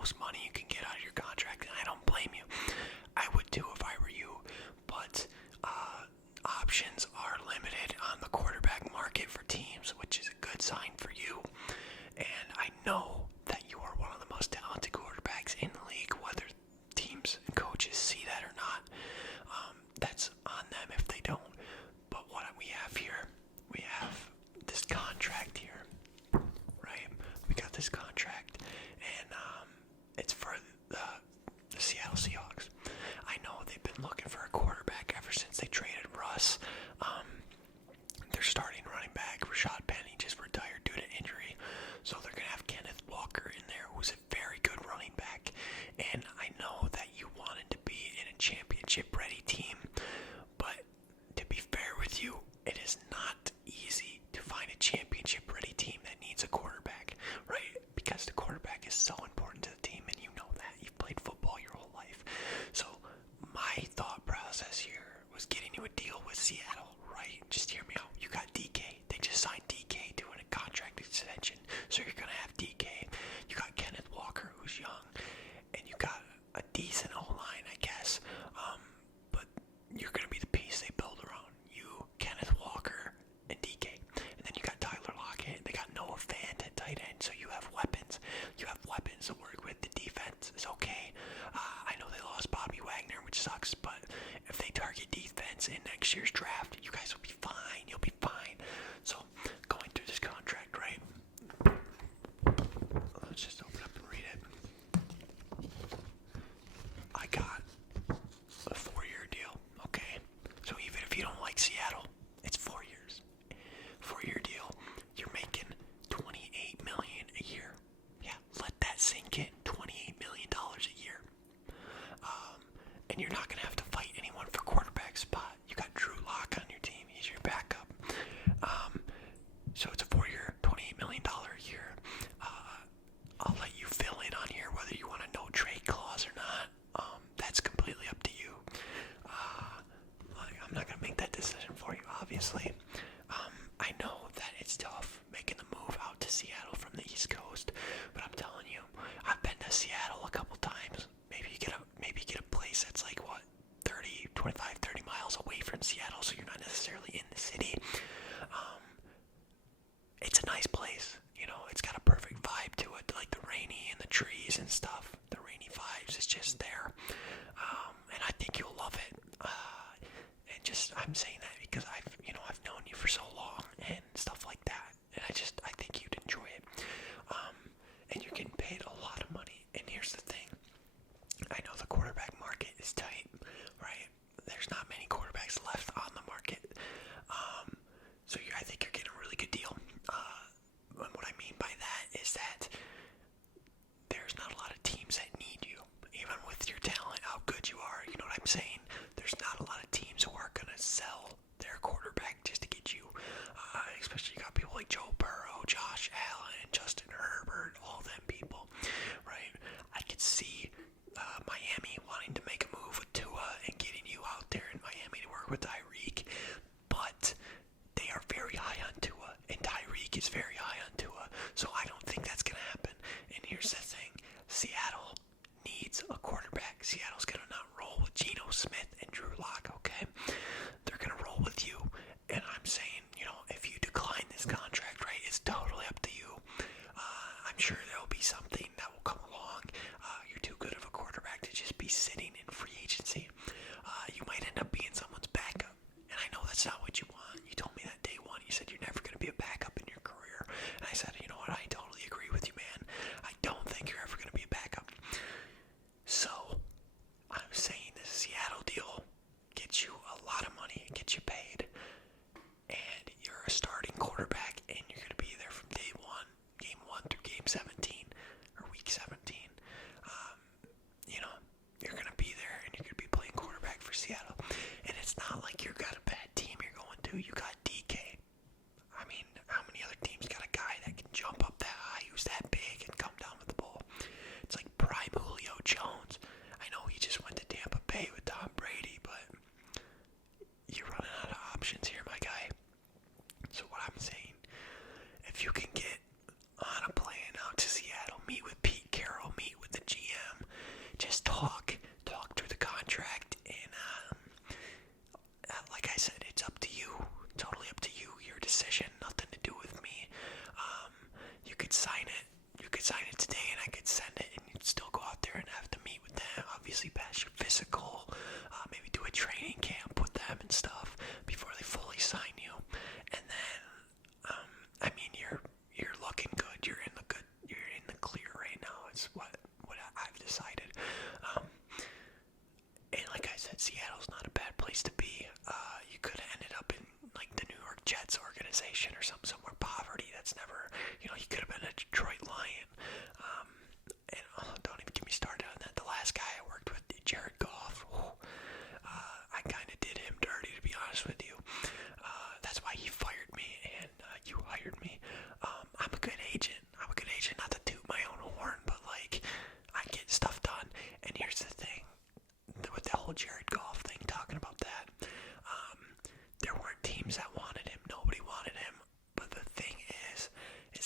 most money you can get out of your contract, and I don't blame you. I would too if I were you, but options are limited on the quarterback market for teams, which is a good sign for you. And I know that you are one of the most talented quarterbacks in the league, whether teams and coaches see that or not. That's on them if they don't. But what we have here, we have this contract here, right? We got this contract, and it's for the Seattle Seahawks. I know they've been looking for a quarterback ever since they traded Russ. Their starting running back, Rashad Penny, just retired due to injury. So they're going to have Kenneth Walker in there, who's a very good running back. And I know that you wanted to be in a championship-ready team. But to be fair with you, it is not easy to find a championship-ready team that needs a quarterback, right? Because the quarterback is so important to the team, and you know that. You've played football your whole life. So my thought process here was getting you a deal with Seattle, right? Just hear me out. You got DK. They just signed DK doing a contract extension. So you're going to have DK. You got Kenneth Walker, who's young. And you got a decent O-line, I guess. But you're going to be the piece they build around. You, Kenneth Walker, and DK. And then you got Tyler Lockett. They got Noah Fant at tight end. So you have weapons. You have weapons to work with. The defense is okay. I know they lost Bobby Wagner, which sucks. But if they target defense in next year's draft, you guys will be fine. You'll be fine. So going through this contract, right? Let's just open up and read it. I got a 4-year deal, okay? So even if you don't like Seattle, it's 4 years. 4-year deal. You're making $28 million a year. Yeah, let that sink in. $28 million a year. And you're not gonna have to fight anyone for quarterback spot. You got Drew Lock on your team. He's your backup. So it's a 4-year, $28 million a year. I'll let you fill in on here whether you want a no trade clause or not. That's completely up to you. I'm not gonna make that decision for you, obviously. I know that it's tough making the move out to Seattle from the East Coast, but I'm telling you, I've been to Seattle a couple times. Maybe get a place that's like 30 miles away from Seattle, so you're not necessarily in the city. It's a nice place, you know. It's got a perfect vibe to it, like the rainy and the trees and stuff. The rainy vibes is just there, and I think you'll love it. And just I'm saying that because I've known you for so long and stuff like that, and I think you'd enjoy it. And you're getting paid a lot of money. And here's the thing. I know the quarterback market is tight, right? There's not many quarterbacks left on the market. So I think you're getting a really good deal. And what I mean by that is that there's not a lot of teams that need you. Even with your talent, how good you are, you know what I'm saying? There's not a lot of teams who are going to sell their quarterback just to get you. Especially you got people like Joe Burrow, Josh Allen, Justin Herbert, all them people, right? I could see Miami wanting to make a move with Tua and getting you out there in Miami to work with Tyreek, but they are very high on Tua, and Tyreek is very high on Tua, so I don't think that's going to happen. And here's the thing, Seattle needs a quarterback. Seattle's going to not roll with Geno Smith and Drew Lock, okay? They're going to roll with you, and I'm saying, if you decline this contract, right, it's totally up to you. I'm sure there'll be something that will come along. You're too good of a quarterback to just be sitting in free agency. You might end up being someone's backup, and I know that's not what you want. You told me that day one. You said you're never going to be a backup in your career. Jared Goff. I kind of did him dirty, to be honest with you. That's why he fired me and you hired me. I'm a good agent. Not to toot my own horn, but like, I get stuff done. And here's the thing, with the whole Jared Goff thing, talking about that, there weren't teams that wanted him. Nobody wanted him. But the thing is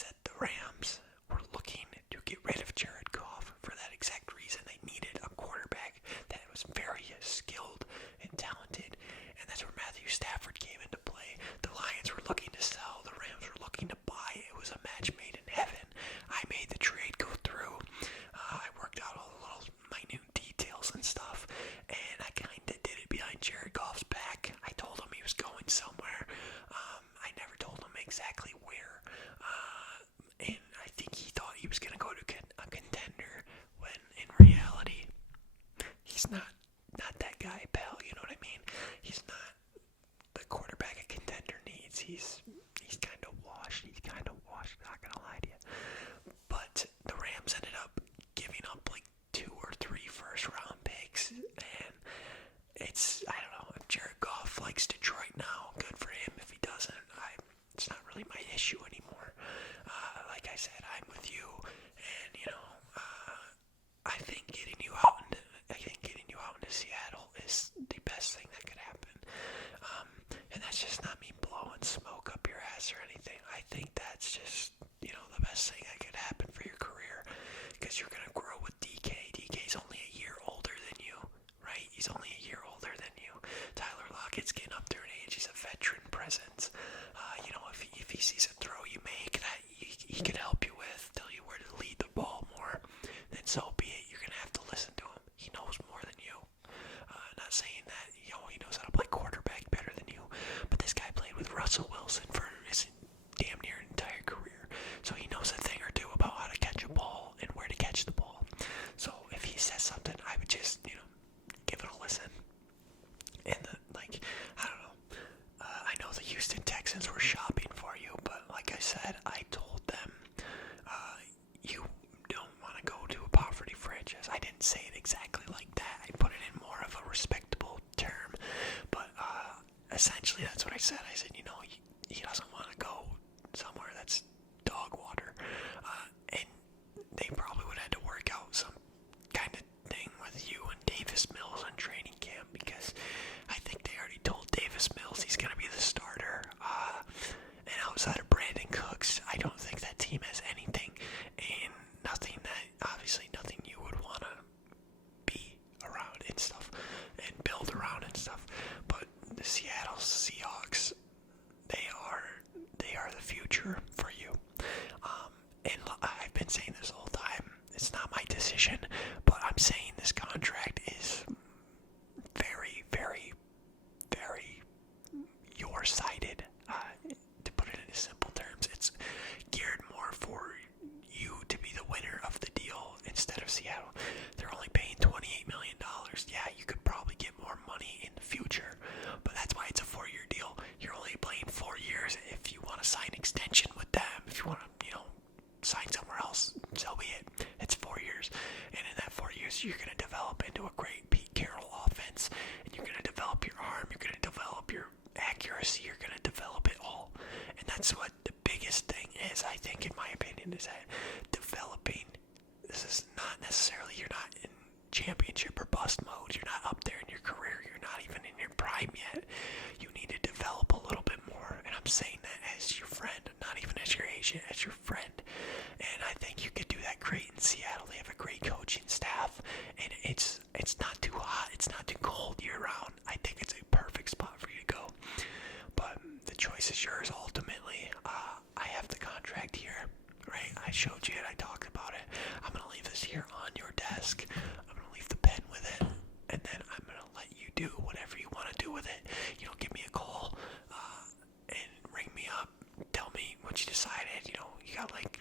that the Rams were looking to get rid of Jared Goff for that exact reason. They needed a quarterback that was very skilled and talented, and that's where Matthew Stafford came into play. The Lions were looking to sell. The Rams were looking to buy. It was a match made in heaven. I made the trade go through. I worked out all the little minute details and stuff, and I kind of did it behind Jared Goff's back. I told him he was going somewhere. I never told him exactly where, and I think he thought he was going to go to a contender, when in reality, he's not that guy, pal, you know what I mean? He's not the quarterback a contender needs. He's kind of washed, not going to lie to you. But the Rams ended up giving up like 2 or 3 first-round picks, and I don't know, if Jared Goff likes Detroit now, good for him. If he doesn't, it's not really my issue anymore. Like I said, I'm with you, and I think getting you out into Seattle is the best thing that could happen. And that's just not me blowing smoke up your ass or anything. I think that's just, the best thing that could happen for your career, because you're gonna grow with DK. DK's only a year older than you, right? He's only a year older than you. Tyler Lockett's getting up there in age. He's a veteran presence. If he sees a throw you make that he could help you with, tell you where to lead the ball more, then so be it. You're gonna have to listen to him. He knows more than you. Not saying that he knows how to play quarterback better than you, but this guy played with Russell Wilson for his damn near entire career, so he knows a thing or two about how to catch a ball and where to catch the ball. So if he says something, I would just give it a listen. And I don't know. I know the Houston Texans were shopping for you, but like I said, I told them you don't want to go to a poverty franchise. I didn't say it exactly like that. I put it in more of a respectable term, but essentially that's what I said. I said, he doesn't want to go somewhere that's dog water, and they probably would have had to work out some kind of thing with you and Davis Mills in training camp, because I think they already told Davis Mills he's going to be the starter, and outside of Brandon Cooks, I don't think that team has anything, and nothing you would want to be around and stuff, and build around and stuff. But the Seattle Seahawks, they are the future for you. And I've been saying this the whole time. It's not my decision, but I'm saying this contract is very, very, very your-sided. To put it in simple terms, it's geared more for you to be the winner of the deal instead of Seattle. They're only paying $28 million. Yeah, you could probably get more money in the future, but that's why it's a 4-year deal. You're only playing 4 years. If you want to sign extension with them, if you want to, sign somewhere else, so be it. It's 4 years, and in that 4 years, you're going to develop into a great Pete Carroll offense, and you're going to develop your arm, you're going to develop your accuracy, you're going to develop it all. And that's what the biggest thing is, I think, in my opinion, is that developing. This is not necessarily, you're not in championship or bust mode, you're not up there in your career, you're not even in your prime yet. You need to develop a little bit more, and I'm saying that as your friend, not even as your agent, as your friend. And I think you could do that great in Seattle. They have a great coaching staff, and it's not too hot, it's not too cold year round. I think it's a perfect spot for you to go. But the choice is yours ultimately. I have the contract here, right? I showed you it, I talked about it. I'm going to leave this here on your desk. I'm going to leave the pen with it, and then I'm going to let you do whatever you want to do with it. Give me a call and ring me up. Tell me what you decided. You got like